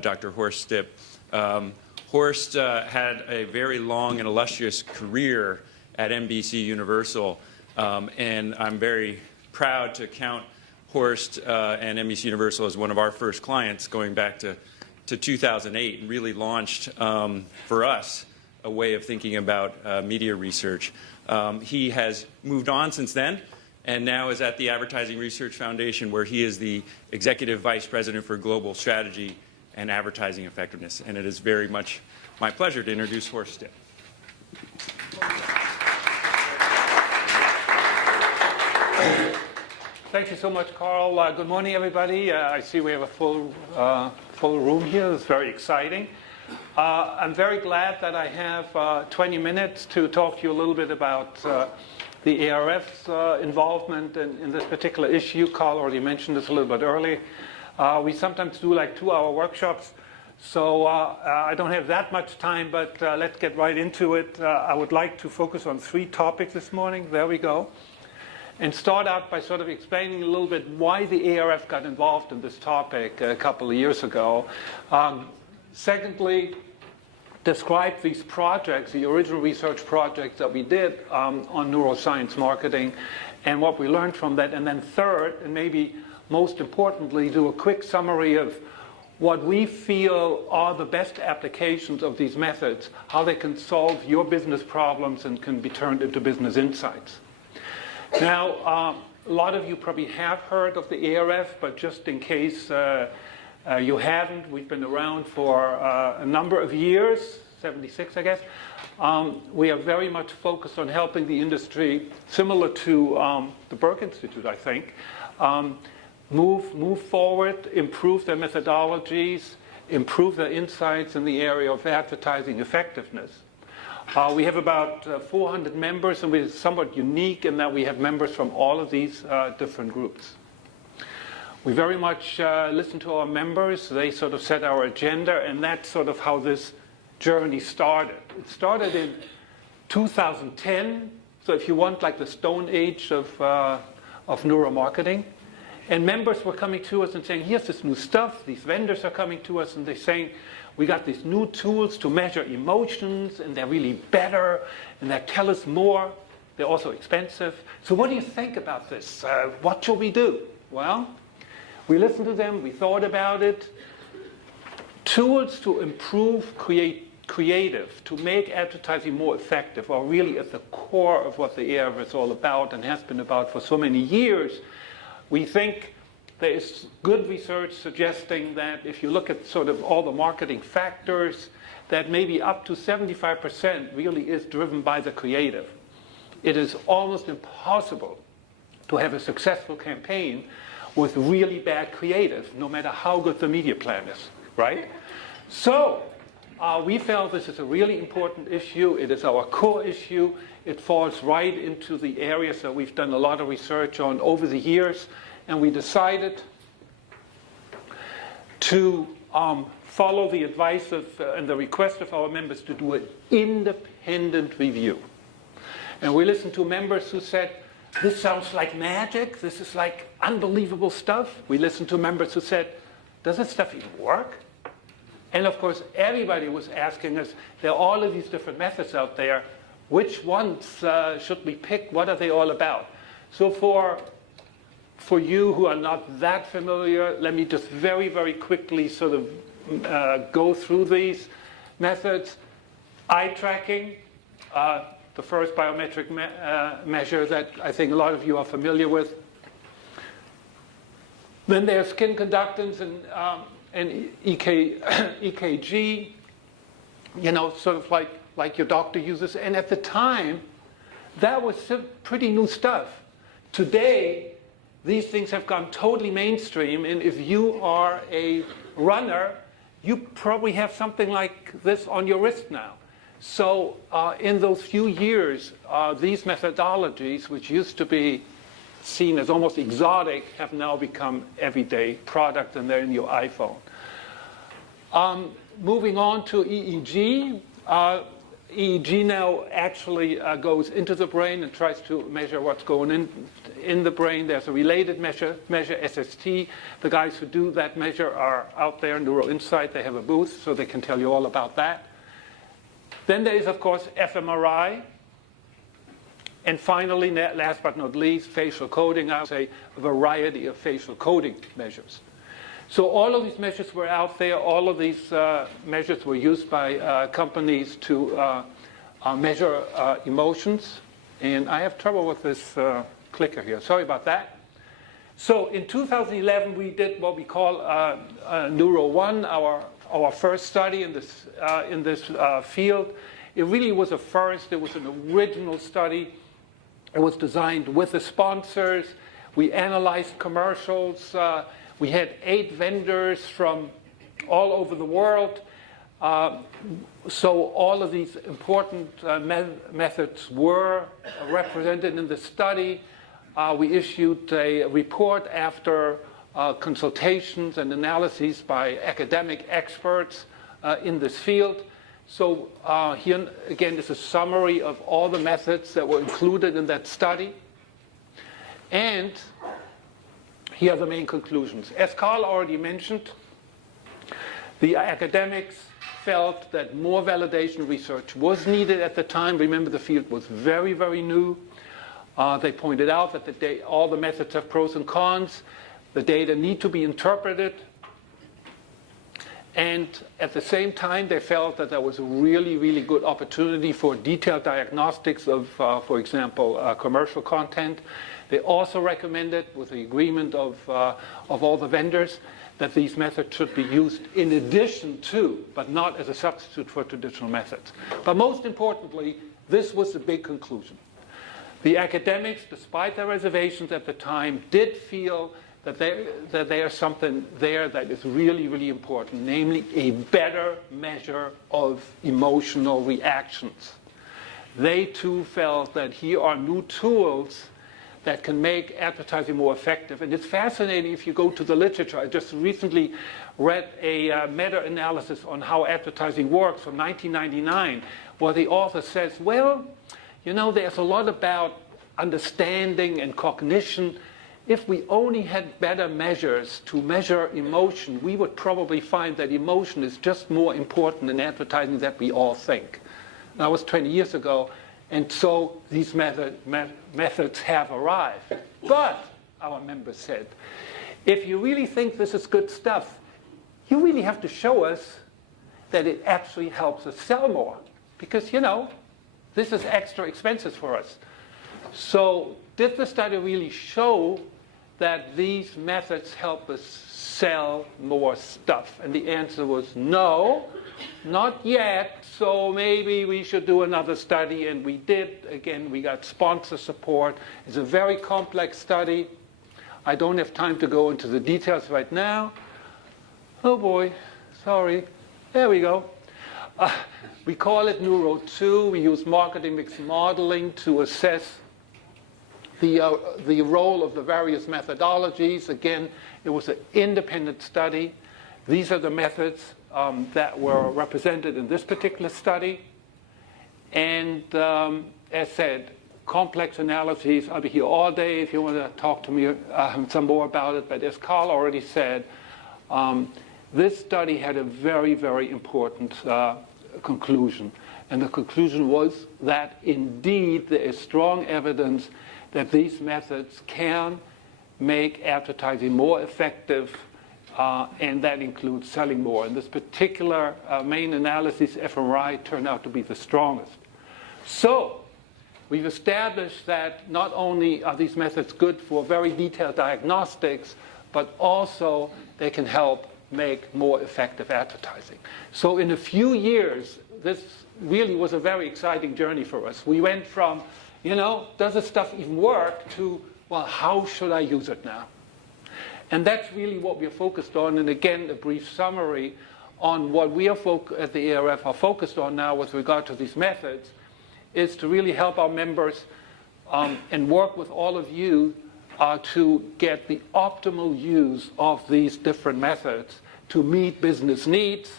Dr. Horst Stipp. Horst had a very long and illustrious career at NBC Universal, and I'm very proud to count Horst and NBC Universal as one of our first clients going back to 2008, and really launched for us a way of thinking about media research. He has moved on since then, and now is at the Advertising Research Foundation, where he is the Executive Vice President for Global Strategy and Advertising Effectiveness. And it is very much my pleasure to introduce Horst Stipp. Thank you so much, Carl. Good morning, everybody. I see we have a full room here. It's very exciting. I'm very glad that I have 20 minutes to talk to you a little bit about the ARF's involvement in this particular issue. Carl already mentioned this a little bit earlier. We sometimes do like 2-hour workshops, so I don't have that much time, but let's get right into it. I would like to focus on 3 topics this morning. There we go. And start out by sort of explaining a little bit why the ARF got involved in this topic a couple of years ago. Secondly, describe these projects, the original research projects that we did on neuroscience marketing and what we learned from that. And then third, and maybe most importantly, do a quick summary of what we feel are the best applications of these methods, how they can solve your business problems and can be turned into business insights. Now, a lot of you probably have heard of the ARF, but just in case you haven't, we've been around for a number of years, 76, I guess. We are very much focused on helping the industry, similar to the Berk Institute, I think, move forward, improve their methodologies, improve their insights in the area of advertising effectiveness. We have about 400 members, and we're somewhat unique in that we have members from all of these different groups. We very much listen to our members. They sort of set our agenda, and that's sort of how this journey started. It started in 2010, so if you want, like the Stone Age of neuromarketing. And members were coming to us and saying, here's this new stuff. These vendors are coming to us, and they're saying, we got these new tools to measure emotions, and they're really better, and they tell us more. They're also expensive. So what do you think about this? What should we do? Well, we listened to them. We thought about it. Tools to improve creative, to make advertising more effective, are really at the core of what the ARF is all about and has been about for so many years. We think there is good research suggesting that if you look at sort of all the marketing factors, that maybe up to 75% really is driven by the creative. It is almost impossible to have a successful campaign with really bad creative, no matter how good the media plan is, right? So we felt this is a really important issue. It is our core issue. It falls right into the areas that we've done a lot of research on over the years. And we decided to follow the advice of and the request of our members to do an independent review. And we listened to members who said, this sounds like magic. This is like unbelievable stuff. We listened to members who said, does this stuff even work? And of course, everybody was asking us, there are all of these different methods out there. Which ones should we pick? What are they all about? So for you who are not that familiar, let me just very, very quickly sort of go through these methods. Eye tracking, the first biometric measure that I think a lot of you are familiar with. Then there's skin conductance and EKG, you know, sort of like your doctor uses. And at the time, that was pretty new stuff. Today, these things have gone totally mainstream, and if you are a runner, you probably have something like this on your wrist now. So in those few years, these methodologies, which used to be seen as almost exotic, have now become everyday products, and they're in your iPhone. Moving on to EEG, EEG now actually goes into the brain and tries to measure what's going in the brain. There's a related measure, SST. The guys who do that measure are out there, Neuro Insight. They have a booth, so they can tell you all about that. Then there is, of course, FMRI. And finally, last but not least, facial coding. I would say a variety of facial coding measures. So all of these measures were out there. All of these measures were used by companies to measure emotions. And I have trouble with this clicker here. Sorry about that. So in 2011, we did what we call Neuro One, our first study in this field. It really was a first. It was an original study. It was designed with the sponsors. We analyzed commercials. We had 8 vendors from all over the world. So all of these important methods were represented in the study. We issued a report after consultations and analyses by academic experts in this field. So here again is a summary of all the methods that were included in that study. And here are the main conclusions. As Carl already mentioned, the academics felt that more validation research was needed at the time. Remember, the field was very, very new. They pointed out that all the methods have pros and cons. The data need to be interpreted. And at the same time, they felt that there was a really, really good opportunity for detailed diagnostics of, for example, commercial content. They also recommended, with the agreement of all the vendors, that these methods should be used in addition to, but not as a substitute for traditional methods. But most importantly, this was the big conclusion. The academics, despite their reservations at the time, did feel that there's something there that is really, really important, namely a better measure of emotional reactions. They too felt that here are new tools that can make advertising more effective. And it's fascinating if you go to the literature. I just recently read a meta-analysis on how advertising works from 1999, where the author says, well, you know, there's a lot about understanding and cognition. If we only had better measures to measure emotion, we would probably find that emotion is just more important in advertising than we all think. That was 20 years ago, and so these methods have arrived. But, our members said, if you really think this is good stuff, you really have to show us that it actually helps us sell more. Because, you know, this is extra expenses for us. So, did the study really show that these methods help us sell more stuff? And the answer was no, not yet. So maybe we should do another study. And we did. Again, we got sponsor support. It's a very complex study. I don't have time to go into the details right now. Oh boy, sorry. There we go. We call it Neuro 2. We use marketing mix modeling to assess the role of the various methodologies. Again, it was an independent study. These are the methods that were represented in this particular study. And as said, complex analyses. I'll be here all day if you want to talk to me some more about it. But as Carl already said, this study had a very, very important conclusion. And the conclusion was that indeed there is strong evidence that these methods can make advertising more effective, and that includes selling more. In this particular main analysis, FMRI turned out to be the strongest. So we've established that not only are these methods good for very detailed diagnostics, but also they can help make more effective advertising. So in a few years, this really was a very exciting journey for us. We went from, you know, does this stuff even work, to, well, how should I use it now? And that's really what we're focused on. And again, a brief summary on what we are at the ARF are focused on now with regard to these methods is to really help our members and work with all of you to get the optimal use of these different methods to meet business needs.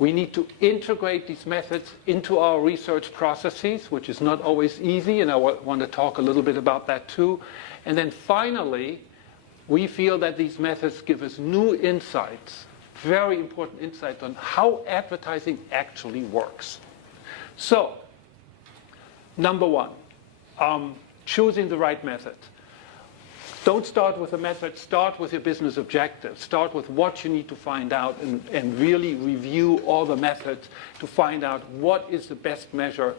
We need to integrate these methods into our research processes, which is not always easy, and I want to talk a little bit about that too. And then finally, we feel that these methods give us new insights, very important insights on how advertising actually works. So, number one, choosing the right method. Don't start with a method, start with your business objectives. Start with what you need to find out and really review all the methods to find out what is the best measure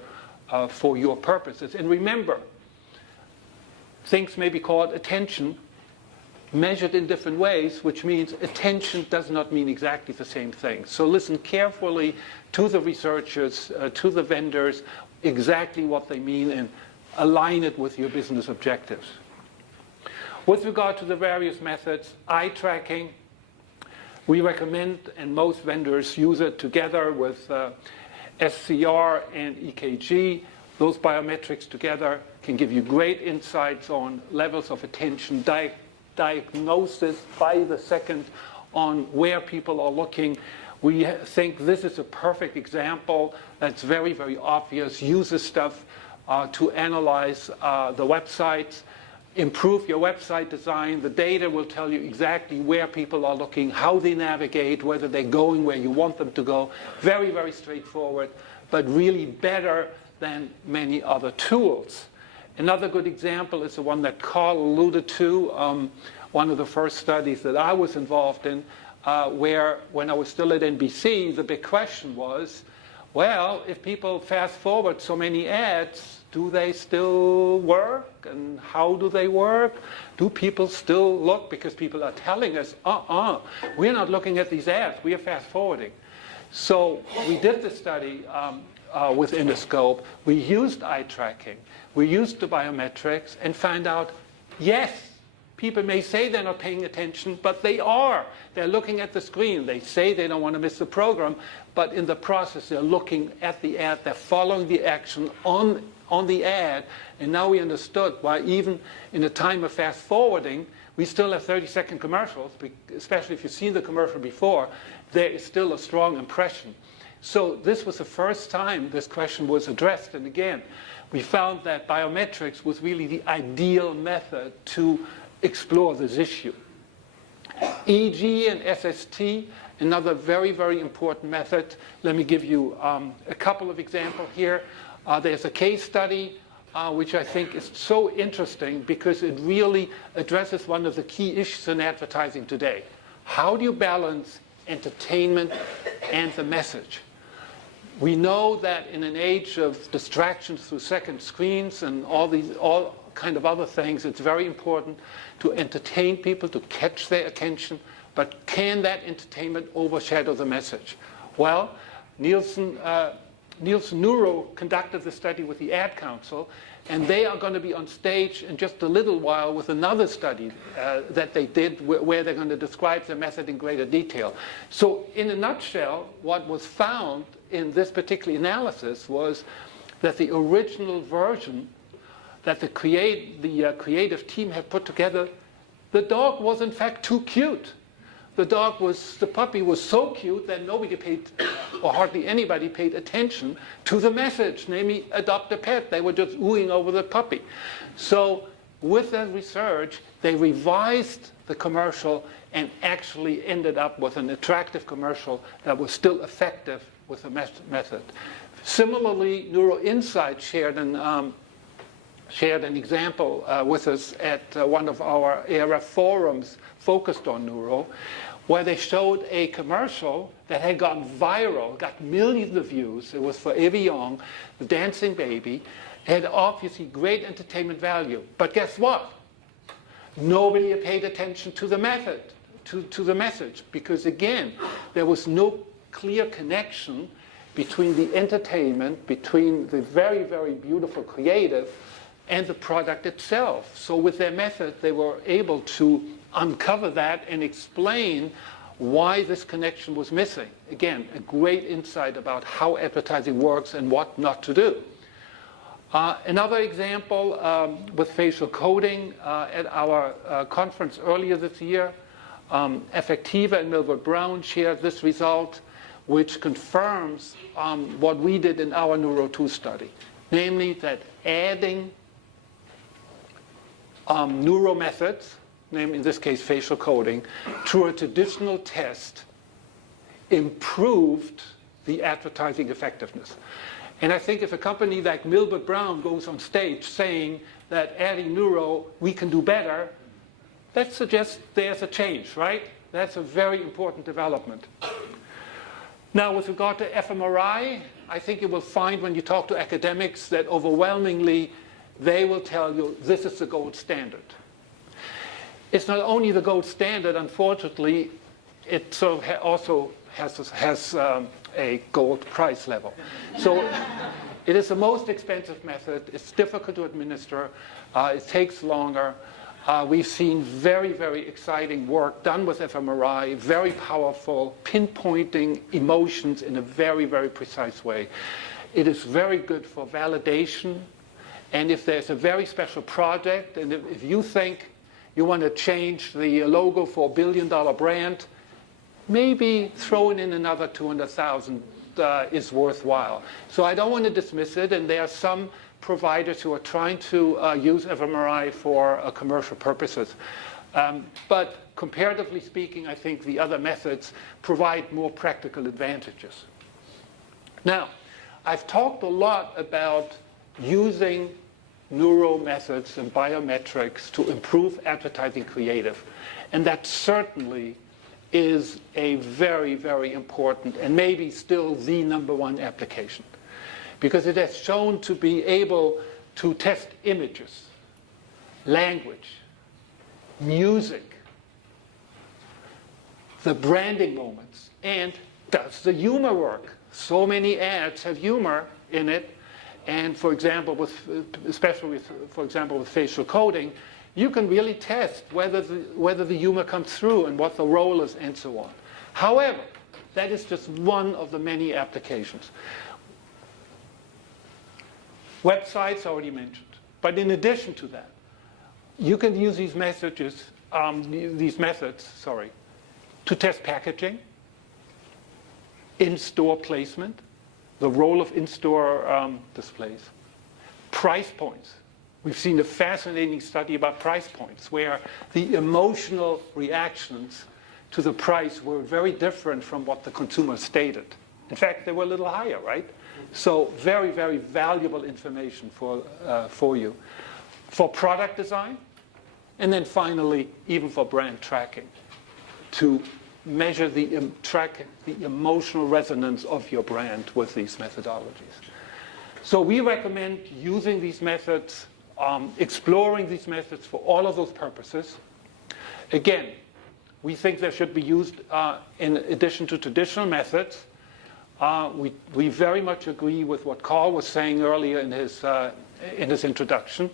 for your purposes. And remember, things may be called attention, measured in different ways, which means attention does not mean exactly the same thing. So listen carefully to the researchers, to the vendors, exactly what they mean, and align it with your business objectives. With regard to the various methods, eye tracking, we recommend, and most vendors use it together with SCR and EKG. Those biometrics together can give you great insights on levels of attention, diagnosis by the second on where people are looking. We think this is a perfect example that's very, very obvious. Use this stuff to analyze the websites. Improve your website design. The data will tell you exactly where people are looking, how they navigate, whether they're going where you want them to go. Very, very straightforward, but really better than many other tools. Another good example is the one that Carl alluded to, one of the first studies that I was involved in, where when I was still at NBC, the big question was, well, if people fast forward so many ads, do they still work? And how do they work? Do people still look? Because people are telling us, we're not looking at these ads, we are fast forwarding. So we did the study with Endoscope. We used eye tracking. We used the biometrics and found out, yes, people may say they're not paying attention, but they are. They're looking at the screen. They say they don't want to miss the program, but in the process, they're looking at the ad. They're following the action on the ad. And now we understood why even in a time of fast forwarding, we still have 30-second commercials, especially if you've seen the commercial before, there is still a strong impression. So this was the first time this question was addressed. And again, we found that biometrics was really the ideal method to explore this issue. EEG and SST, another very, very important method. Let me give you a couple of examples here. There's a case study which I think is so interesting because it really addresses one of the key issues in advertising today. How do you balance entertainment and the message? We know that in an age of distractions through second screens and all kind of other things, it's very important to entertain people, to catch their attention, but can that entertainment overshadow the message? Well, Nielsen Neuro conducted the study with the Ad Council, and they are going to be on stage in just a little while with another study that they did where they're going to describe the method in greater detail. So in a nutshell, what was found in this particular analysis was that the original version that the creative team had put together, the dog was in fact too cute. The puppy was so cute that nobody paid, or hardly anybody paid attention to the message, namely adopt a pet. They were just oohing over the puppy. So with that research, they revised the commercial and actually ended up with an attractive commercial that was still effective with the method. Similarly, Neuro Insight shared an example with us at one of our ARF forums focused on neuro, where they showed a commercial that had gone viral, got millions of views. It was for Evian, the dancing baby. It had obviously great entertainment value. But guess what? Nobody paid attention to the method, to the message, because again, there was no clear connection between the entertainment, between the very, very beautiful creative, and the product itself. So with their method, they were able to uncover that and explain why this connection was missing. Again, a great insight about how advertising works and what not to do. Another example with facial coding at our conference earlier this year, Effectiva and Milward Brown shared this result which confirms what we did in our Neuro 2 study, namely that adding neuro methods, namely in this case facial coding, to a traditional test improved the advertising effectiveness. And I think if a company like Milbert Brown goes on stage saying that adding neuro, we can do better, that suggests there's a change, right? That's a very important development. Now, with regard to fMRI, I think you will find when you talk to academics that overwhelmingly they will tell you this is the gold standard. It's not only the gold standard, unfortunately, it sort of also has a gold price level. So it is the most expensive method. It's difficult to administer. It takes longer. We've seen very, very exciting work done with fMRI, very powerful, pinpointing emotions in a very, very precise way. It is very good for validation. And if there's a very special project, and if you think you want to change the logo for a $1 billion brand, maybe throwing in another 200,000 is worthwhile. So I don't want to dismiss it, and there are some providers who are trying to use fMRI for commercial purposes. But comparatively speaking, I think the other methods provide more practical advantages. Now, I've talked a lot about using neuro methods and biometrics to improve advertising creative. And that certainly is a very, very important and maybe still the #1 application. Because it has shown to be able to test images, language, music, the branding moments, and does the humor work? So many ads have humor in it. And for example, especially with facial coding, you can really test whether the humor comes through and what the role is and so on. However, that is just one of the many applications. Websites already mentioned. But in addition to that, you can use these methods to test packaging, in-store placement, the role of in-store displays, price points. We've seen a fascinating study about price points where the emotional reactions to the price were very different from what the consumer stated. In fact, they were a little higher, right? So very, very valuable information for you. For product design, and then finally, even for brand tracking, to measure track the emotional resonance of your brand with these methodologies. So we recommend using these methods, exploring these methods for all of those purposes. Again, we think they should be used in addition to traditional methods. We very much agree with what Carl was saying earlier in his introduction.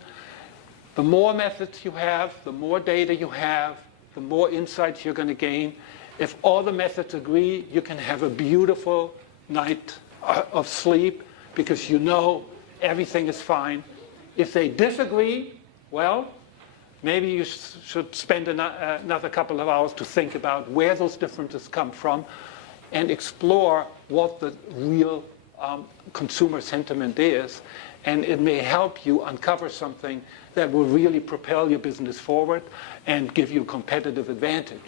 The more methods you have, the more data you have, the more insights you're going to gain. If all the methods agree, you can have a beautiful night of sleep because you know everything is fine. If they disagree, well, maybe you should spend another couple of hours to think about where those differences come from and explore what the real consumer sentiment is. And it may help you uncover something that will really propel your business forward and give you a competitive advantage.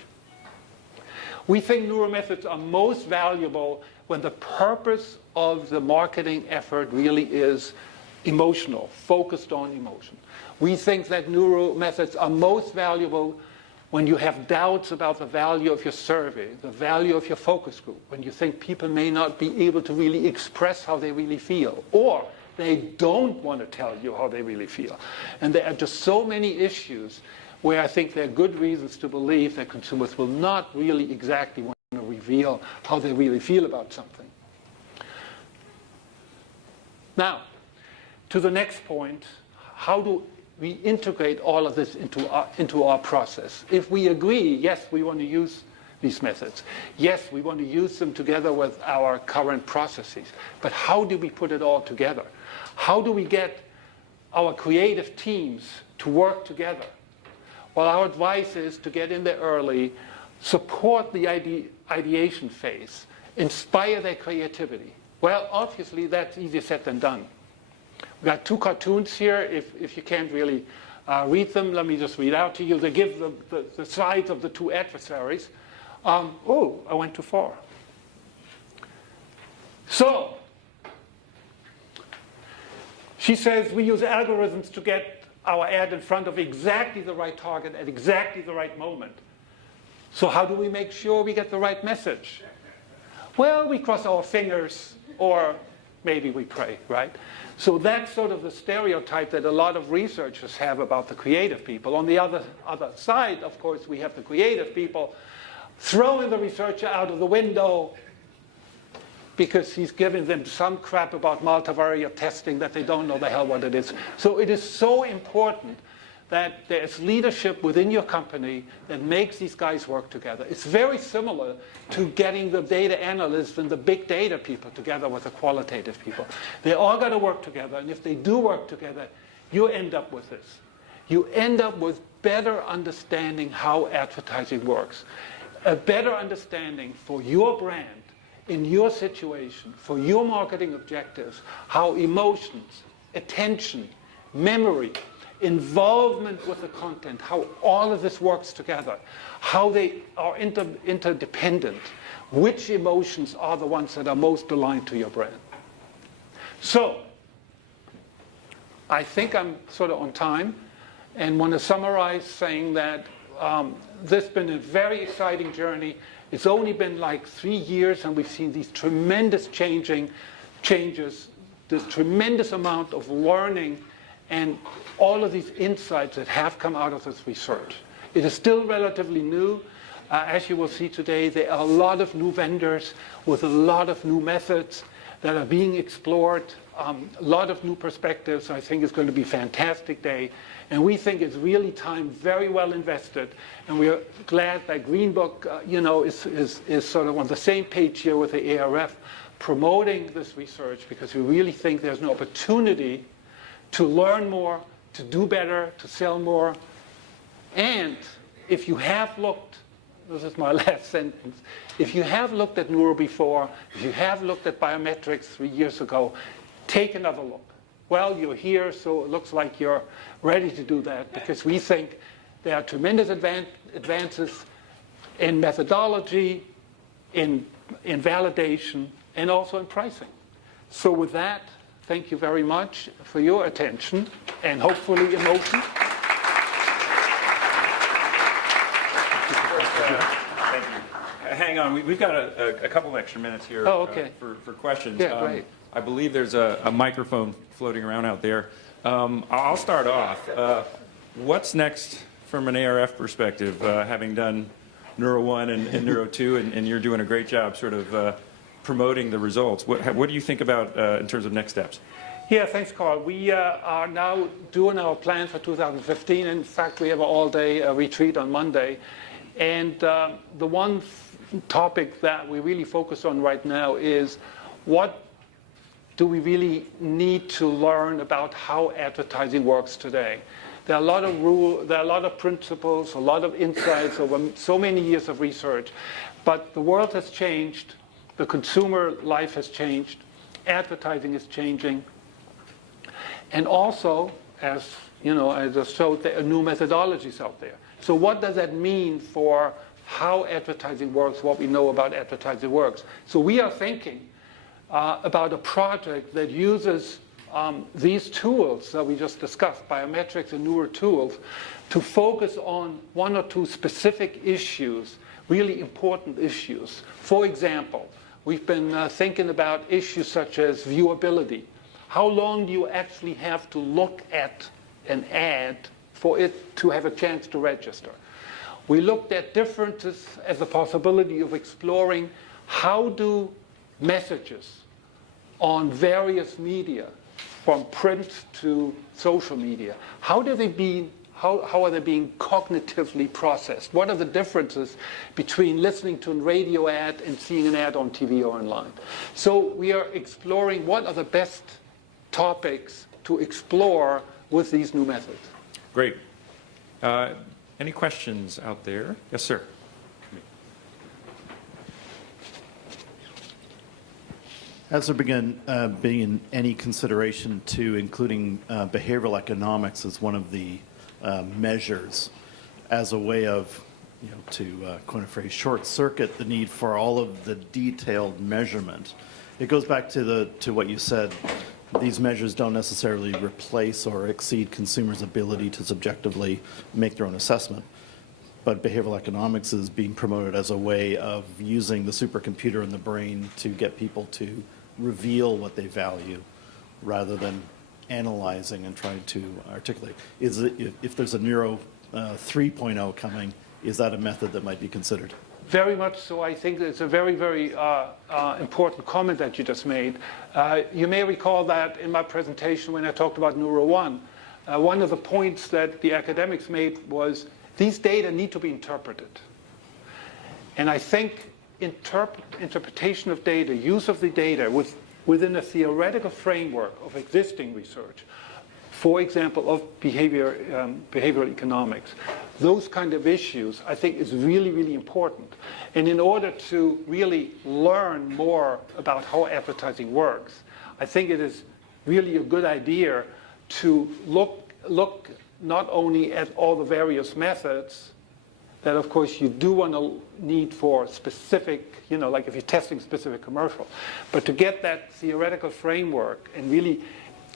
We think neuromethods are most valuable when the purpose of the marketing effort really is emotional, focused on emotion. We think that neuromethods are most valuable when you have doubts about the value of your survey, the value of your focus group, when you think people may not be able to really express how they really feel, or they don't want to tell you how they really feel. And there are just so many issues where I think there are good reasons to believe that consumers will not really exactly want to reveal how they really feel about something. Now, to the next point, how do we integrate all of this into our process? If we agree, yes, we want to use these methods. Yes, we want to use them together with our current processes. But how do we put it all together? How do we get our creative teams to work together? Well, our advice is to get in there early, support the ideation phase, inspire their creativity. Well, obviously, that's easier said than done. We've got two cartoons here. If you can't really read them, let me just read out to you. They give the sides of the two adversaries. Oh, I went too far. So, she says we use algorithms to get our ad in front of exactly the right target at exactly the right moment. So how do we make sure we get the right message? Well, we cross our fingers, or maybe we pray, right? So that's sort of the stereotype that a lot of researchers have about the creative people. On the other side, of course, we have the creative people throwing the researcher out of the window because he's giving them some crap about multivariate testing that they don't know the hell what it is. So it is so important that there's leadership within your company that makes these guys work together. It's very similar to getting the data analysts and the big data people together with the qualitative people. They all got to work together, and if they do work together, you end up with this. You end up with better understanding how advertising works, a better understanding for your brand, in your situation, for your marketing objectives, how emotions, attention, memory, involvement with the content, how all of this works together, how they are interdependent, which emotions are the ones that are most aligned to your brand. So, I think I'm sort of on time and want to summarize saying that this has been a very exciting journey. It's only been like 3 years and we've seen these tremendous changes, this tremendous amount of learning and all of these insights that have come out of this research. It is still relatively new. As you will see today, there are a lot of new vendors with a lot of new methods that are being explored, a lot of new perspectives. I think it's going to be a fantastic day. And we think it's really time very well invested. And we are glad that Green Book is sort of on the same page here with the ARF promoting this research, because we really think there's an opportunity to learn more, to do better, to sell more. And if you have looked, this is my last sentence, if you have looked at Neuro before, if you have looked at Biometrics 3 years ago, take another look. Well, you're here, so it looks like you're ready to do that, because we think there are tremendous advances in methodology, in validation, and also in pricing. So with that, thank you very much for your attention and hopefully emotion. Thank you. Hang on, we've got a couple extra minutes here for questions. Yeah, great. I believe there's a microphone floating around out there. I'll start off. What's next from an ARF perspective, having done Neuro One and Neuro Two, and you're doing a great job sort of promoting the results. What do you think about in terms of next steps? Yeah, thanks, Carl. We are now doing our plan for 2015. In fact, we have an all-day retreat on Monday. And the one topic that we really focus on right now is what do we really need to learn about how advertising works today? There are a lot of rules, there are a lot of principles, a lot of insights over so many years of research. But the world has changed. The consumer life has changed. Advertising is changing. And also, as you know, I just showed, there are new methodologies out there. So what does that mean for how advertising works, what we know about advertising works? So we are thinking about a project that uses these tools that we just discussed, biometrics and newer tools, to focus on one or two specific issues, really important issues. For example, we've been thinking about issues such as viewability. How long do you actually have to look at an ad for it to have a chance to register? We looked at differences as a possibility of exploring how do messages on various media, from print to social media, how are they being cognitively processed? What are the differences between listening to a radio ad and seeing an ad on TV or online? So we are exploring what are the best topics to explore with these new methods. Great. Any questions out there? Yes, sir. Has there been any consideration to including behavioral economics as one of the measures as a way of, to coin a phrase, short circuit the need for all of the detailed measurement? It goes back to what you said. These measures don't necessarily replace or exceed consumers' ability to subjectively make their own assessment. But behavioral economics is being promoted as a way of using the supercomputer in the brain to get people to reveal what they value rather than analyzing and trying to articulate. If there's a Neuro 3.0 coming, is that a method that might be considered? Very much so. I think it's a very, very important comment that you just made. You may recall that in my presentation when I talked about Neuro One, one of the points that the academics made was these data need to be interpreted. And I think interpretation of data, use of the data within a theoretical framework of existing research, for example, of behavioral economics, those kind of issues, I think is really, really important. And in order to really learn more about how advertising works, I think it is really a good idea to look not only at all the various methods that, of course, you do want to need for specific, like if you're testing specific commercial, but to get that theoretical framework and really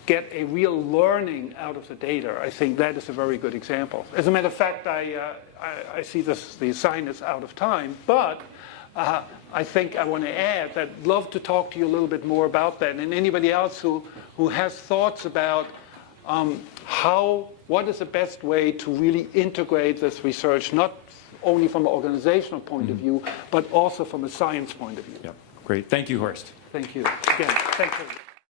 get a real learning out of the data, I think that is a very good example. As a matter of fact, I see the sign is out of time, but I think I want to add that I'd love to talk to you a little bit more about that, and anybody else who has thoughts about what is the best way to really integrate this research, not only from an organizational point of view, but also from a science point of view. Yep. Great. Thank you, Horst. Thank you. Again, thanks.